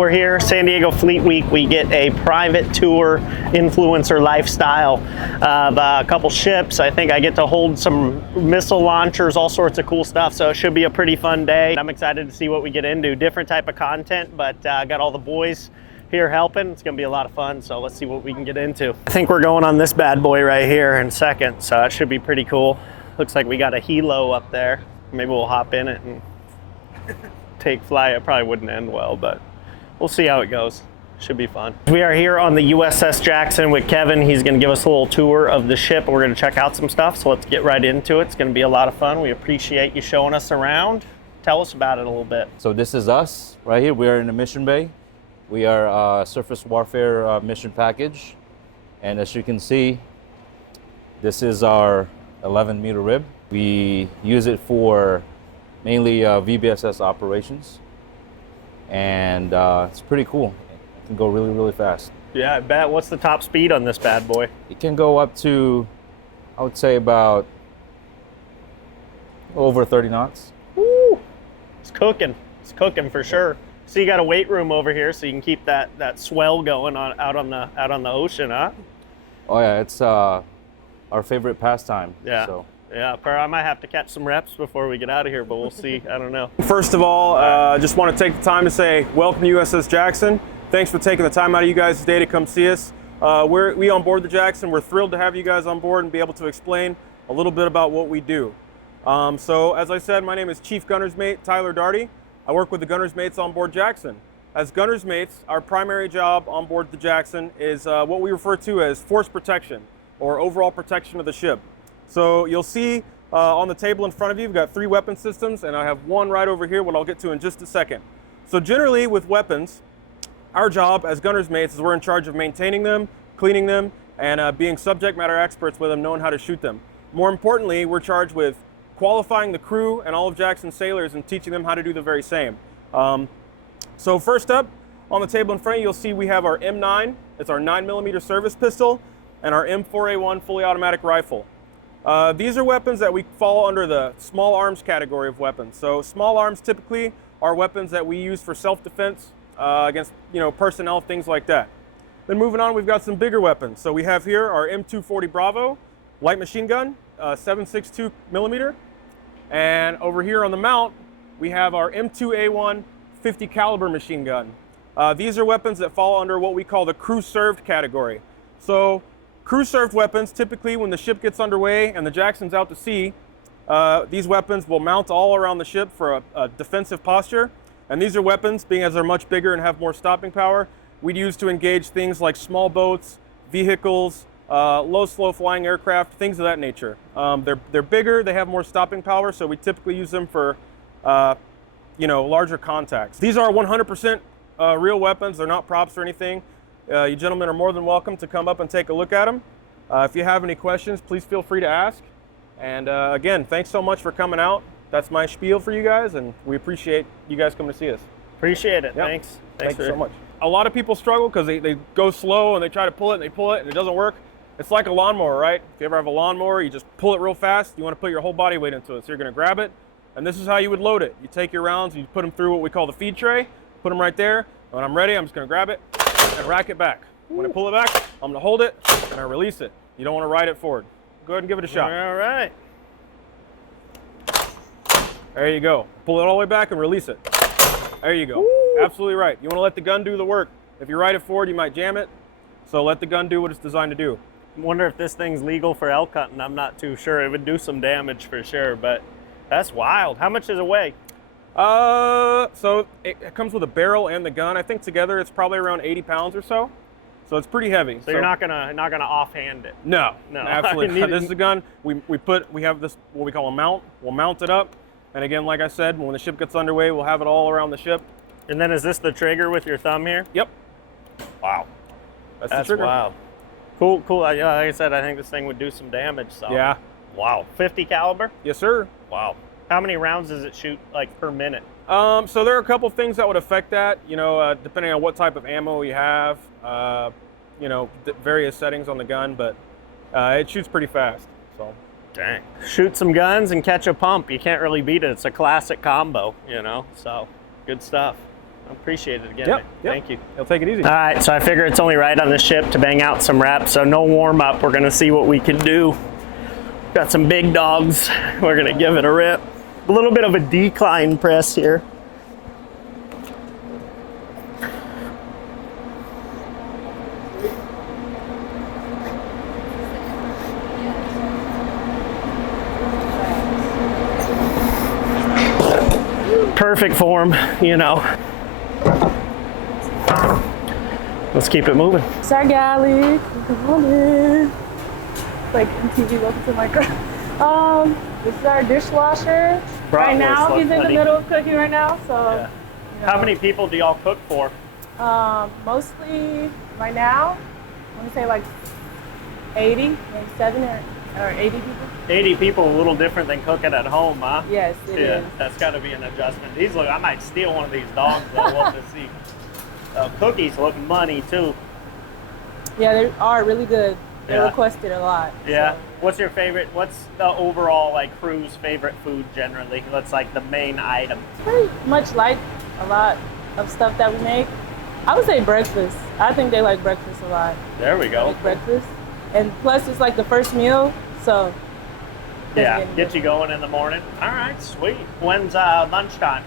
we're here, San Diego Fleet Week. We get a private tour, influencer lifestyle of a couple ships. I think I get to hold some missile launchers, all sorts of cool stuff. So it should be a pretty fun day. I'm excited to see what we get into. Different type of content, but I got all the boys here helping. It's gonna be a lot of fun, so let's see what we can get into. I think we're going on this bad boy right here in second, so it should be pretty cool. Looks like we got a helo up there. Maybe we'll hop in it and take flight. It probably wouldn't end well, but we'll see how it goes. Should be fun. We are here on the USS Jackson with Kevin. He's gonna give us a little tour of the ship. We're gonna check out some stuff, so let's get right into it. It's gonna be a lot of fun. We appreciate you showing us around. Tell us about it a little bit. So this is us right here. We are in the mission bay. We are a surface warfare mission package. And as you can see, this is our 11-meter rib. We use it for mainly VBSS operations. And it's pretty cool. It can go really, really fast. Yeah, I bet. What's the top speed on this bad boy? It can go up to, I would say, about over 30 knots. Woo! It's cooking. It's cooking for sure. So you got a weight room over here, so you can keep that swell going on out on the ocean, huh? Oh yeah, it's our favorite pastime. Yeah. So. Yeah, I might have to catch some reps before we get out of here, but we'll see. I don't know. First of all, I just want to take the time to say welcome to USS Jackson. Thanks for taking the time out of you guys today to come see us. We on board the Jackson. We're thrilled to have you guys on board and be able to explain a little bit about what we do. So as I said, my name is Chief Gunner's Mate Tyler Darty. I work with the Gunner's Mates on board Jackson. As Gunner's Mates, our primary job on board the Jackson is what we refer to as force protection, or overall protection of the ship. So you'll see on the table in front of you, we've got 3 weapon systems, and I have one right over here, what I'll get to in just a second. So generally with weapons, our job as Gunner's Mates is we're in charge of maintaining them, cleaning them, and being subject matter experts with them, knowing how to shoot them. More importantly, we're charged with qualifying the crew and all of Jackson's sailors and teaching them how to do the very same. So first up, on the table in front of you, you'll see we have our M9. It's our 9mm service pistol, and our M4A1 fully automatic rifle. These are weapons that we fall under the small arms category of weapons. So small arms typically are weapons that we use for self-defense against personnel, things like that. Then moving on, we've got some bigger weapons. So we have here our M240 Bravo light machine gun, 7.62mm. And over here on the mount, we have our M2A1 50 caliber machine gun. These are weapons that fall under what we call the crew served category. So crew served weapons, typically when the ship gets underway and the Jackson's out to sea, these weapons will mount all around the ship for a defensive posture. And these are weapons, being as they're much bigger and have more stopping power, we'd use to engage things like small boats, vehicles, low, slow flying aircraft, things of that nature. They're bigger, they have more stopping power, so we typically use them for larger contacts. These are 100% real weapons. They're not props or anything. You gentlemen are more than welcome to come up and take a look at them. If you have any questions, please feel free to ask. And again, thanks so much for coming out. That's my spiel for you guys, and we appreciate you guys coming to see us. Appreciate it. Yep. Thanks. Thank you so much. A lot of people struggle because they go slow and they try to pull it and they pull it and it doesn't work. It's like a lawnmower, right? If you ever have a lawnmower, you just pull it real fast. You want to put your whole body weight into it. So you're going to grab it, and this is how you would load it. You take your rounds, you put them through what we call the feed tray, put them right there. When I'm ready, I'm just going to grab it and rack it back. When I pull it back, I'm going to hold it and I release it. You don't want to ride it forward. Go ahead and give it a shot. All right. There you go. Pull it all the way back and release it. There you go. Woo. Absolutely right. You want to let the gun do the work. If you ride it forward, you might jam it. So let the gun do what it's designed to do. I wonder if this thing's legal for elk hunting. I'm not too sure. It would do some damage for sure, but that's wild. How much does it weigh? So it comes with a barrel and the gun. I think together it's probably around 80 pounds or so. So it's pretty heavy. So you're not gonna offhand it. No, absolutely not. This is a gun. We have this what we call a mount. We'll mount it up, and again, like I said, when the ship gets underway, we'll have it all around the ship. And then is this the trigger with your thumb here? Yep. Wow. That's the trigger. Wow. Cool. Like I said, I think this thing would do some damage. So. Yeah. Wow. 50 caliber? Yes, sir. Wow. How many rounds does it shoot like per minute? So there are a couple things that would affect that. Depending on what type of ammo you have. Various settings on the gun, but it shoots pretty fast. So. Dang. Shoot some guns and catch a pump. You can't really beat it. It's a classic combo. So good stuff. Appreciate it again. Yep, man. yep. Thank you. You'll take it easy. All right, so I figure it's only right on the ship to bang out some reps. So no warm up. We're gonna see what we can do. Got some big dogs. We're gonna give it a rip. A little bit of a decline press here. Perfect form, you know. Let's keep it moving. Sorry, Galley. Come on in. Like MTV, welcome to my crowd. This is our dishwasher. Right now, he's in the middle of cooking right now, so. Yeah. You know. How many people do y'all cook for? Mostly right now, I want to say like 80, maybe 7 or 80 people. 80 people, a little different than cooking at home, huh? Yes, it is. That's got to be an adjustment. These look, I might steal one of these dogs though. We'll have to see. Cookies look money too. Yeah, they are really good. They're Yeah. requested a lot. Yeah. So. What's your favorite? What's the overall like crew's favorite food generally? What's like the main item? Pretty much like a lot of stuff that we make. I would say breakfast. I think they like breakfast a lot. There we go. Like breakfast. And plus it's like the first meal, so. Yeah, get you going in the morning. All right, sweet. When's lunchtime?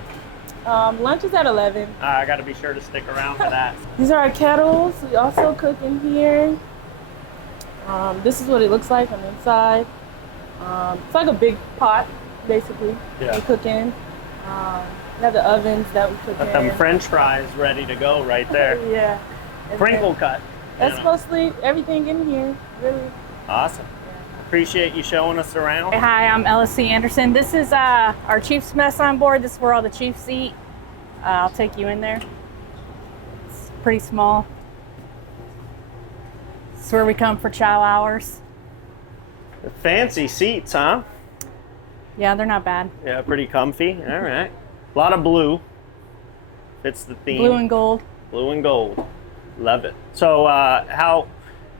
Lunch is at 11. I got to be sure to stick around for that. These are our kettles. We also cook in here. This is what it looks like on the inside. It's like a big pot, basically. Yeah. We cook in. We have the ovens that we cook Got in. them French fries ready to go right there. Yeah. And Crinkle then cut. That's you know. mostly everything in here, really. Awesome. Appreciate you showing us around. Hi, I'm Elsie Anderson. This is our chief's mess on board. This is where all the chiefs eat. I'll take you in there. It's pretty small. It's where we come for chow hours. Fancy seats, huh? Yeah, they're not bad. Yeah, pretty comfy. All right. A lot of blue. Fits the theme. Blue and gold. Blue and gold. Love it. So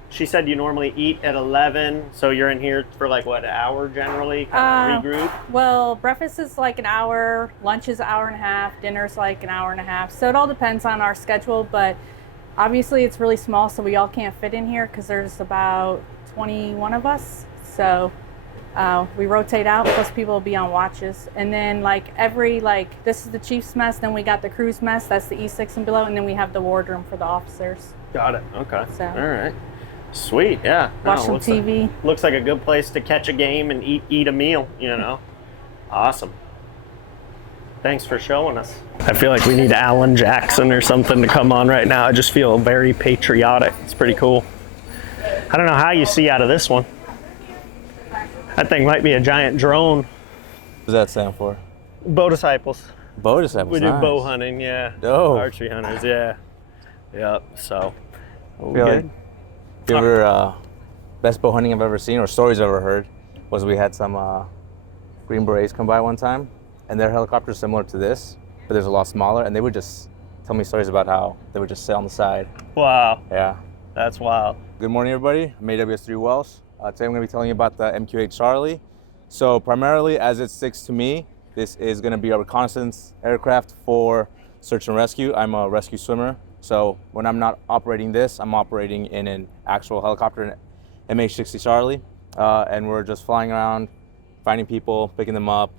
she said you normally eat at 11, so you're in here for like what, an hour generally? Kind of regroup? Well, breakfast is like an hour, lunch is an hour and a half, dinner's like an hour and a half. So it all depends on our schedule, but obviously it's really small, so we all can't fit in here because there's about 21 of us. So we rotate out, plus people will be on watches. And then this is the chief's mess, then we got the crew's mess, that's the E6 and below, and then we have the wardroom for the officers. Got it. Okay. So. All right. Sweet. Yeah. Watch some TV. Looks like a good place to catch a game and eat a meal, you know. Awesome. Thanks for showing us. I feel like we need Alan Jackson or something to come on right now. I just feel very patriotic. It's pretty cool. I don't know how you see out of this one. That thing might be a giant drone. What does that stand for? Bowdisciples. Bowdisciples. We do bow hunting, yeah. Oh. Archery hunters, yeah. Yep, so. Feel like you ever, best bow hunting I've ever seen, or stories I've ever heard, was we had some Green Berets come by one time, and their helicopter's similar to this, but there's a lot smaller, and they would just tell me stories about how they would just sit on the side. Wow, Yeah. that's wild. Good morning, everybody. I'm AWS3 Welsh. Today I'm going to be telling you about the MQA Charlie. So primarily, as it sticks to me, this is going to be a reconnaissance aircraft for search and rescue. I'm a rescue swimmer. So when I'm not operating this, I'm operating in an actual helicopter, an MH-60 Charlie, and we're just flying around, finding people, picking them up,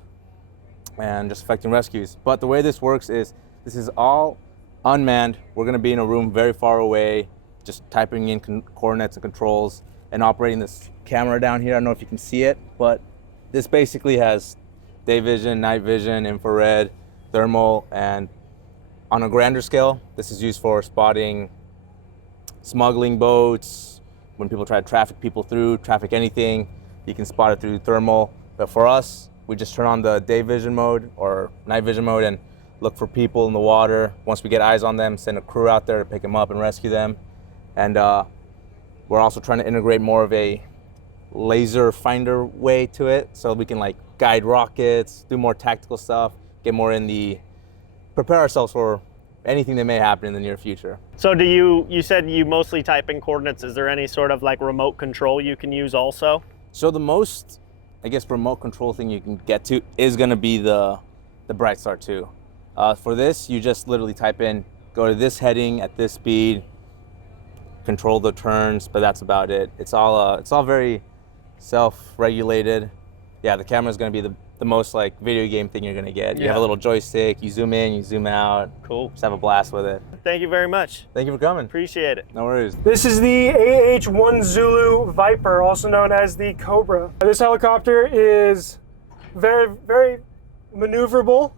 and just effecting rescues. But the way this works is, this is all unmanned. We're gonna be in a room very far away, just typing in coordinates and controls, and operating this camera down here. I don't know if you can see it, but this basically has day vision, night vision, infrared, thermal, and on a grander scale, this is used for spotting smuggling boats. When people try to traffic people through, traffic anything, you can spot it through thermal. But for us, we just turn on the day vision mode or night vision mode and look for people in the water. Once we get eyes on them, send a crew out there to pick them up and rescue them. And we're also trying to integrate more of a laser finder way to it, so we can like guide rockets, do more tactical stuff, get more in the prepare ourselves for anything that may happen in the near future. So do you said you mostly type in coordinates. Is there any sort of like remote control you can use also? So the most, I guess, remote control thing you can get to is gonna be the Bright Star 2. For this, you just literally type in, go to this heading at this speed, control the turns, but that's about it. It's all very self-regulated. Yeah, the camera is going to be the most like video game thing you're going to get. You have a little joystick, you zoom in, you zoom out. Cool. Just have a blast with it. Thank you very much. Thank you for coming. Appreciate it. No worries. This is the AH1 Zulu Viper, also known as the Cobra. This helicopter is very, very maneuverable.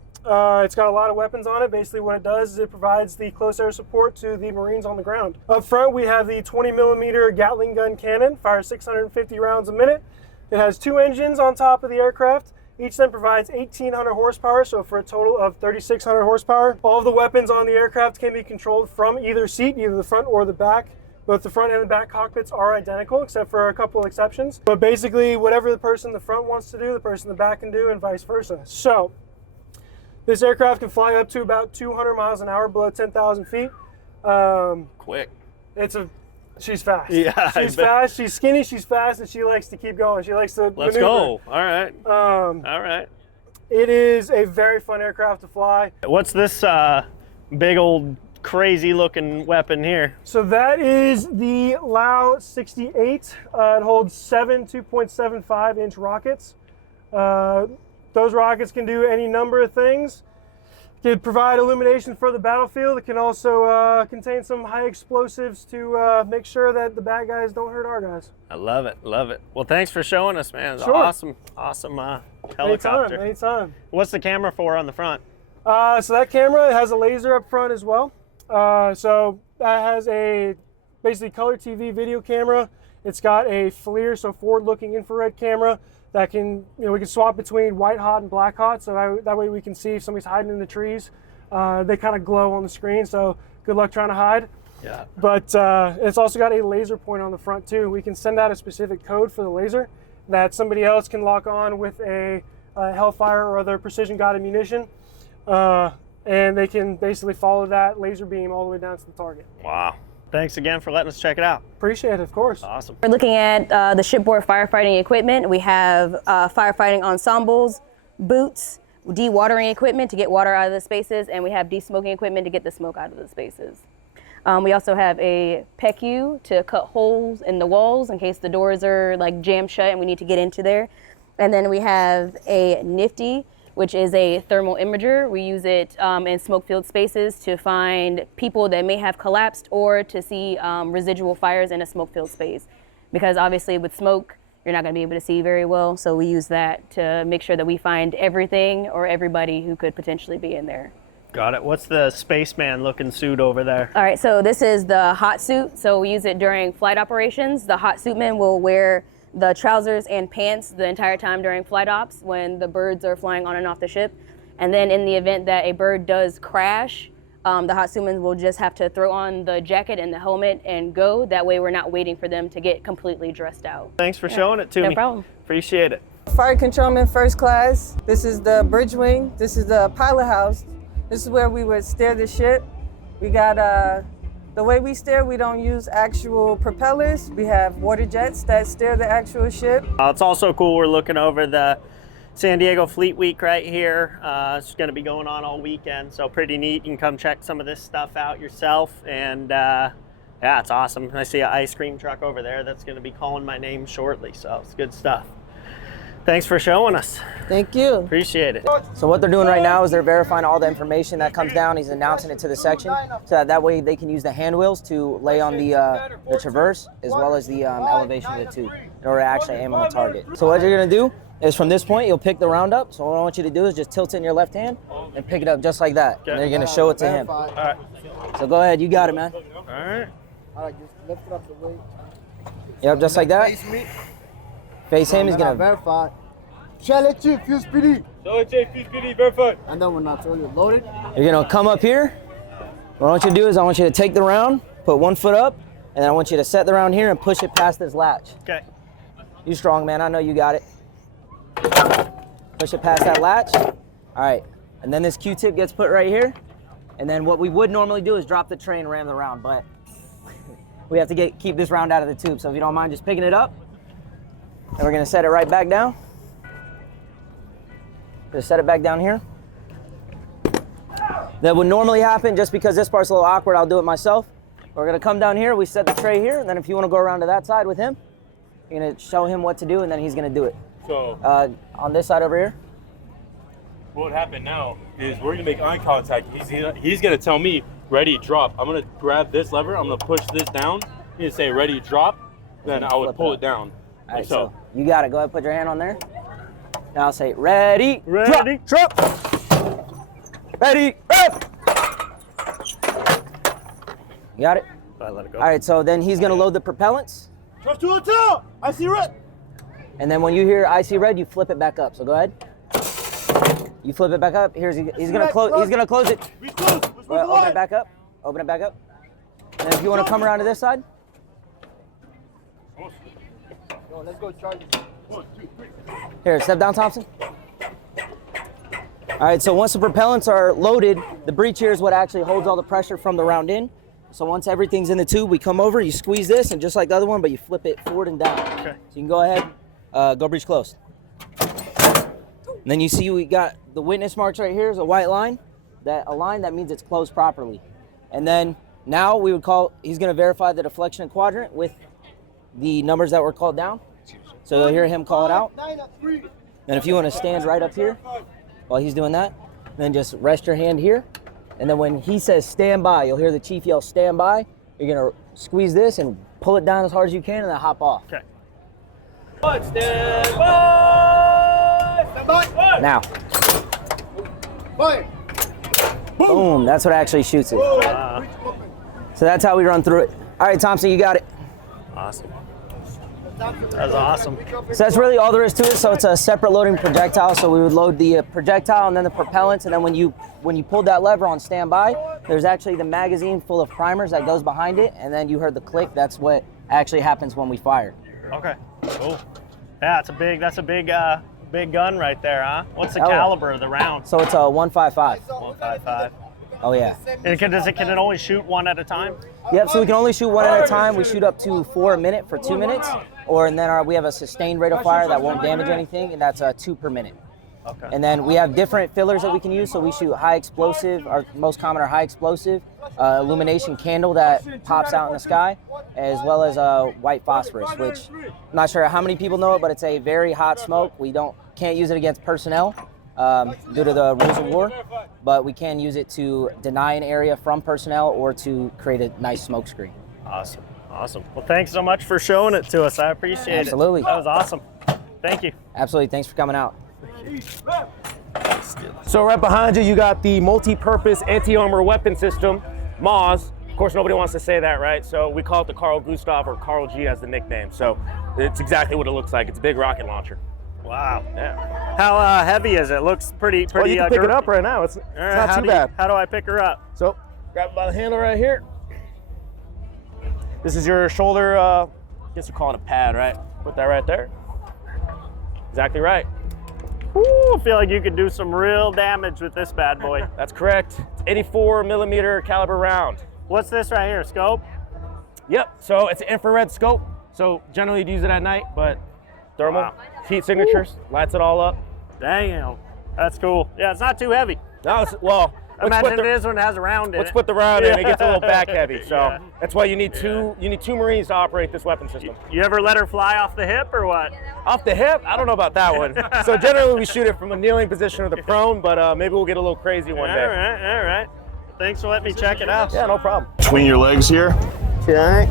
It's got a lot of weapons on it. Basically what it does is it provides the close air support to the Marines on the ground. Up front we have the 20mm Gatling gun cannon, fires 650 rounds a minute. It has 2 engines on top of the aircraft. Each then provides 1,800 horsepower, so for a total of 3,600 horsepower. All of the weapons on the aircraft can be controlled from either seat, either the front or the back. Both the front and the back cockpits are identical, except for a couple of exceptions. But basically, whatever the person in the front wants to do, the person in the back can do, and vice versa. So, this aircraft can fly up to about 200 miles an hour below 10,000 feet. Quick. She's fast. Yeah, she's fast. She's skinny. She's fast, and she likes to keep going. She likes to Let's maneuver. go. All right. All right. It is a very fun aircraft to fly. What's this big old crazy looking weapon here? So that is the Lao 68. It holds 7 2.75 inch rockets. Those rockets can do any number of things. It can provide illumination for the battlefield. It can also contain some high explosives to make sure that the bad guys don't hurt our guys. I love it. Love it. Well, thanks for showing us, man. It's Sure. Awesome helicopter. Anytime. What's the camera for on the front? So that camera has a laser up front as well. So that has a basically color TV video camera. It's got a FLIR, so forward-looking infrared camera that can, we can swap between white hot and black hot. So that way we can see if somebody's hiding in the trees. They kind of glow on the screen, so good luck trying to hide. Yeah. But it's also got a laser pointer on the front too. We can send out a specific code for the laser that somebody else can lock on with a Hellfire or other precision guided munition. And they can basically follow that laser beam all the way down to the target. Wow. Thanks again for letting us check it out. Appreciate it, of course. Awesome. We're looking at the shipboard firefighting equipment. We have firefighting ensembles, boots, dewatering equipment to get water out of the spaces, and we have desmoking equipment to get the smoke out of the spaces. We also have a PECU to cut holes in the walls in case the doors are like jammed shut and we need to get into there. And then we have a Nifty, which is a thermal imager. We use it in smoke-filled spaces to find people that may have collapsed or to see residual fires in a smoke-filled space. Because obviously with smoke, you're not gonna be able to see very well, so we use that to make sure that we find everything or everybody who could potentially be in there. Got it. What's the spaceman looking suit over there? All right, so this is the hot suit. So we use it during flight operations. The hot suitman will wear the trousers and pants the entire time during flight ops when the birds are flying on and off the ship. And then in the event that a bird does crash, the hot suitmen will just have to throw on the jacket and the helmet and go. That way we're not waiting for them to get completely dressed out. Thanks for showing it to me. No problem. Appreciate it. Fire controlman first class. This is the bridge wing. This is the pilot house. This is where we would steer the ship. We got the way we steer, we don't use actual propellers. We have water jets that steer the actual ship. It's also cool. We're looking over the San Diego Fleet Week right here. It's going to be going on all weekend, so pretty neat. You can come check some of this stuff out yourself. And yeah, it's awesome. I see an ice cream truck over there that's going to be calling my name shortly, so it's good stuff. Thanks for showing us. Thank you. Appreciate it. So what they're doing right now is they're verifying all the information that comes down. He's announcing it to the section, so that way they can use the hand wheels to lay on the traverse as well as the elevation of the tube in order to actually aim on the target. So what you're gonna do is from this point, you'll pick the round up. So what I want you to do is just tilt it in your left hand and pick it up just like that. And they're gonna show it to him. All right. So go ahead, you got it, man. All right. All right, just lift it up the weight. Yep, just like that. Face him, he's gonna verify. Charlie, fuse speedy. Verify. And then when I told you loaded. You're gonna come up here. What I want you to do is I want you to take the round, put 1 foot up, and then I want you to set the round here and push it past this latch. Okay. You strong, man. I know you got it. Push it past that latch. All right. And then this Q-tip gets put right here. And then what we would normally do is drop the tray and ram the round, but we have to keep this round out of the tube. So if you don't mind just picking it up, and we're gonna set it right back down. Just set it back down here. That would normally happen just because this part's a little awkward, I'll do it myself. We're gonna come down here, we set the tray here, and then if you wanna go around to that side with him, you're gonna show him what to do, and then he's gonna do it. So on this side over here. what would happen now is we're gonna make eye contact. He's gonna tell me, ready, drop. I'm gonna grab this lever, I'm gonna push this down, he's gonna say, ready, drop, then I would pull it down. All right, so you got it, go ahead, put your hand on there. Now I'll say, ready, drop. Ready, up. You got it? I let it go. All right, so then he's gonna load the propellants. Trust to hotel, I see red. And then when you hear I see red, you flip it back up. So go ahead. You flip it back up. He's gonna close. He's gonna close it. Open it back up. Open it back up. And if you want to come around to this side. Let's go, Charlie. 1, 2, 3. Here, step down, Thompson. All right, so once the propellants are loaded, the breech here is what actually holds all the pressure from the round in. So once everything's in the tube, we come over, you squeeze this, and just like the other one, but you flip it forward and down. Okay. So you can go ahead, go breech closed. And then you see we got the witness marks right here is a white line. A line that means it's closed properly. And then now we would call, he's gonna verify the deflection quadrant with the numbers that were called down. So you'll hear him call it out. And if you wanna stand right up here while he's doing that, then just rest your hand here. And then when he says stand by, you'll hear the chief yell stand by. You're gonna squeeze this and pull it down as hard as you can and then hop off. Okay. Stand by! Stand by! Now. Fire! Boom, that's what actually shoots it. So that's how we run through it. All right, Thompson, you got it. Awesome. That's awesome. So that's really all there is to it. So it's a separate loading projectile. So we would load the projectile and then the propellants. And then when you pulled that lever on standby, there's actually the magazine full of primers that goes behind it. And then you heard the click. That's what actually happens when we fire. Okay. Cool. Yeah, that's a big gun right there, huh? What's the caliber of the round? So it's a 155. 155. Oh yeah. And can it only shoot one at a time? Yep. So we can only shoot one at a time. We shoot up to 4 a minute for 2 minutes. And then we have a sustained rate of fire that won't damage anything, and that's 2 per minute. Okay. And then we have different fillers that we can use. So we shoot high explosive, our most common are high explosive, illumination candle that pops out in the sky, as well as white phosphorus, which I'm not sure how many people know it, but it's a very hot smoke. We can't use it against personnel due to the rules of war, but we can use it to deny an area from personnel or to create a nice smoke screen. Awesome. Awesome. Well, thanks so much for showing it to us. I appreciate it. Absolutely. That was awesome. Thank you. Absolutely. Thanks for coming out. So right behind you, you got the multi-purpose anti-armor weapon system, MAWS. Of course, nobody wants to say that, right? So we call it the Carl Gustav or Carl G as the nickname. So it's exactly what it looks like. It's a big rocket launcher. Wow. Yeah. How heavy is it? Looks pretty. Well, you can pick it up right now. It's not too bad. How do I pick her up? So grab it by the handle right here. This is your shoulder, I guess you're calling it a pad, right? Put that right there. Exactly right. Woo, I feel like you could do some real damage with this bad boy. That's correct. It's 84 millimeter caliber round. What's this right here, scope? Yep, so it's an infrared scope. So generally you'd use it at night, but thermal, heat signatures, lights it all up. Damn, that's cool. Yeah, it's not too heavy. No, it's, well, imagine it is when it has a round in it. Let's put the round in, it gets a little back heavy. So that's why you need two Marines to operate this weapon system. You ever let her fly off the hip or what? Off the hip? I don't know about that one. So generally we shoot it from a kneeling position or the prone, but maybe we'll get a little crazy one day. All right. Thanks for letting me check it out. Yeah, no problem. Between your legs here. Okay.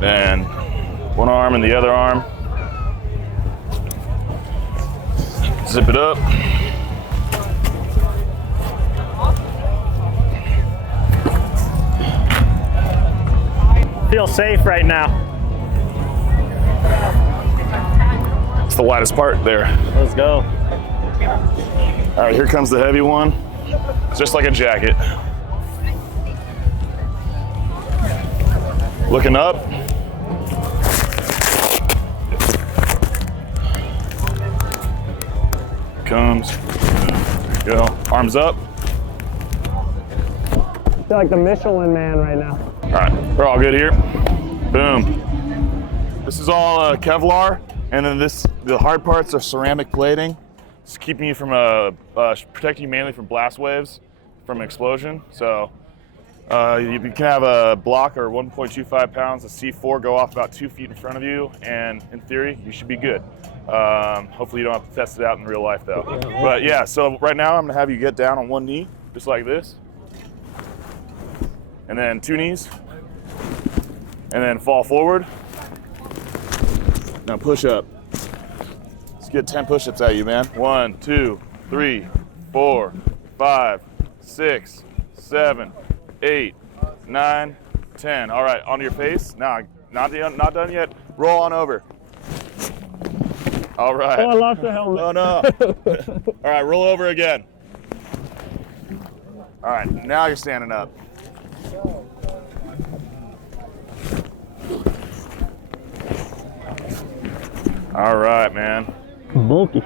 Then one arm and the other arm. Zip it up. Feel safe right now. It's the widest part there. Let's go. All right, here comes the heavy one. It's just like a jacket. Looking up. Comes. There you go. Arms up. I feel like the Michelin man right now. All right, we're all good here. Boom. This is all Kevlar, and then the hard parts are ceramic plating. it's keeping you from protecting you mainly from blast waves from an explosion. So you can have a block or 1.25 pounds of C4 go off about 2 feet in front of you, and in theory, you should be good. Hopefully you don't have to test it out in real life though. But yeah, so right now I'm gonna have you get down on one knee, just like this. And then 2 knees. And then fall forward. Now push up. Let's get 10 push-ups at you, man. 1, 2, 3, 4, 5, 6, 7, 8, 9, 10. All right, onto your face. Now, not done yet. Roll on over. All right. Oh, I lost the helmet. Oh no. All right, roll over again. All right, now you're standing up. All right, man. Bulky.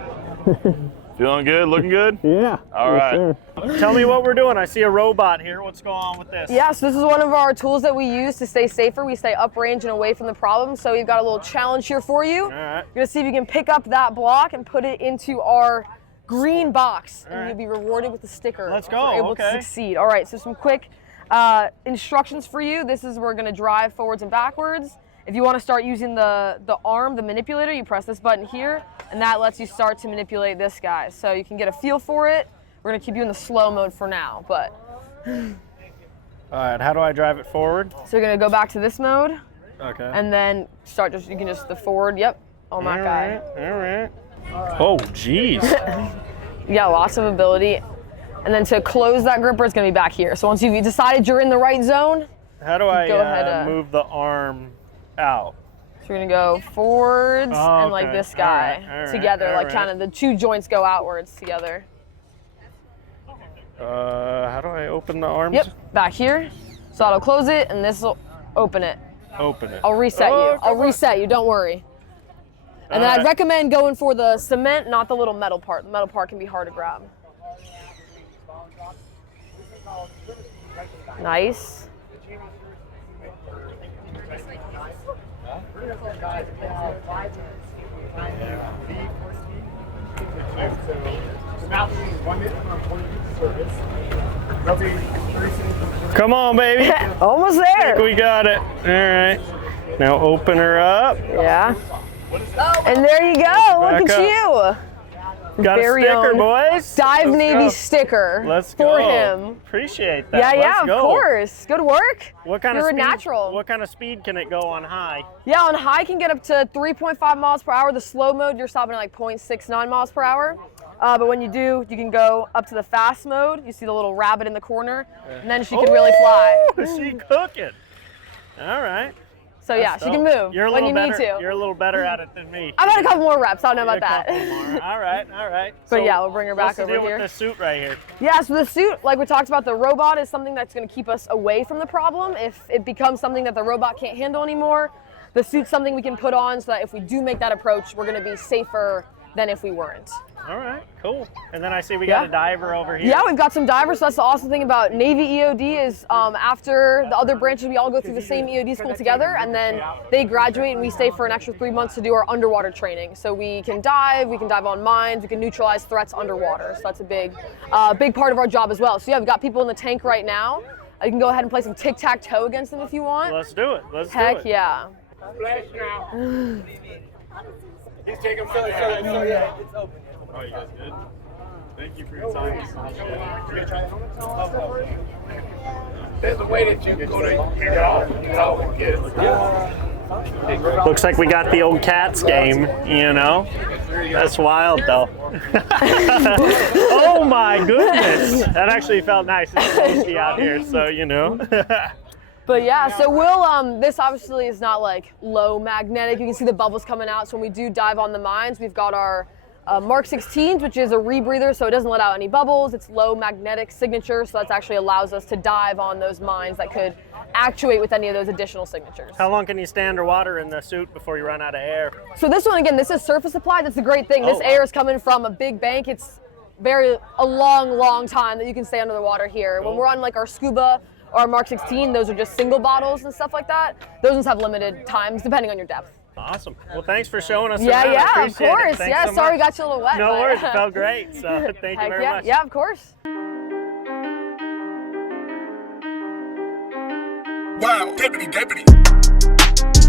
Feeling good? Looking good? Yeah. All right. Sir. Tell me what we're doing. I see a robot here. What's going on with this? Yeah, so this is one of our tools that we use to stay safer. We stay uprange and away from the problem. So we've got a little challenge here for you. All right. You're gonna see if you can pick up that block and put it into our green box, and you'll be rewarded with a sticker. Let's if go. you're able to succeed. All right, so some quick instructions for you. This is we're gonna drive forwards and backwards. If you want to start using the arm, the manipulator, you press this button here, and that lets you start to manipulate this guy. So you can get a feel for it. We're gonna keep you in the slow mode for now, but. All right, how do I drive it forward? So you're gonna go back to this mode. Okay. And then start you can just the forward, yep, on that guy. All right. Oh, geez. You got lots of ability. And then to close that gripper, it's gonna be back here. So once you've decided you're in the right zone, how do I go ahead, move the arm out? So you're gonna go forwards and like okay. this guy all right, together, like kind of the 2 joints go outwards together. How do I open the arms? Yep, back here. So that'll close it, and this will open it. Open it. I'll reset you. I'll reset you, don't worry. And then I'd recommend going for the cement, not the little metal part. The metal part can be hard to grab. Nice. Come on, baby. Almost I there. think we got it. All right. Now open her up. Yeah. And there you go. Look Back at you. Got Very a sticker, own boys. Dive Let's Navy go. sticker Let's for go. him. Appreciate that. Yeah, Let's yeah, go. of course. Good work. What kind You're of a speed? natural. What kind of speed can it go on high? Yeah, on high can get up to 3.5 miles per hour. The slow mode, you're stopping at like 0.69 miles per hour. But when you do, you can go up to the fast mode. You see the little rabbit in the corner, and then she can really fly. She cooking. All right. So yeah, she can move You're a when little you better, need to. You're a little better at it than me. I've got a couple more reps. I don't know about that. All right, all right. But yeah, we'll bring her back what's the over deal here. with this suit right here? Yeah, so the suit, like we talked about, the robot is something that's going to keep us away from the problem. If it becomes something that the robot can't handle anymore, the suit's something we can put on so that if we do make that approach, we're going to be safer than if we weren't. All right, cool. And then I see we got a diver over here. Yeah, we've got some divers. So that's the awesome thing about Navy EOD is after the other branches, we all go through the same EOD school together, and then they graduate and we stay for an extra 3 months to do our underwater training. So we can dive on mines, we can neutralize threats underwater. So that's a big part of our job as well. So yeah, we've got people in the tank right now. You can go ahead and play some tic-tac-toe against them if you want. Let's do it. Let's Heck do it. yeah. Flash now. He's taking yeah, it's open. Oh, you guys good? Thank you for your time. There's a way that you can go to get off and get it. Looks like we got the old Cats game, you know? That's wild, though. Oh my goodness! That actually felt nice. It's tasty out here, so you know. But yeah, so we'll, this obviously is not like low magnetic. You can see the bubbles coming out. So when we do dive on the mines, we've got our Mark 16s, which is a rebreather, so it doesn't let out any bubbles. It's low magnetic signature, so that actually allows us to dive on those mines that could actuate with any of those additional signatures. How long can you stay underwater in the suit before you run out of air? So this one, again, this is surface applied. That's the great thing. This air is coming from a big bank. It's a long time that you can stay under the water here. When we're on like our scuba or our Mark 16, those are just single bottles and stuff like that. Those ones have limited times depending on your depth. Awesome. Well, thanks for showing us Yeah, around. I yeah, of appreciate it. course. Thanks Yeah, so sorry much. got you a little wet. No but- worries. It felt great. So thank you Heck very yeah. much. Yeah, of course. Wow, deputy.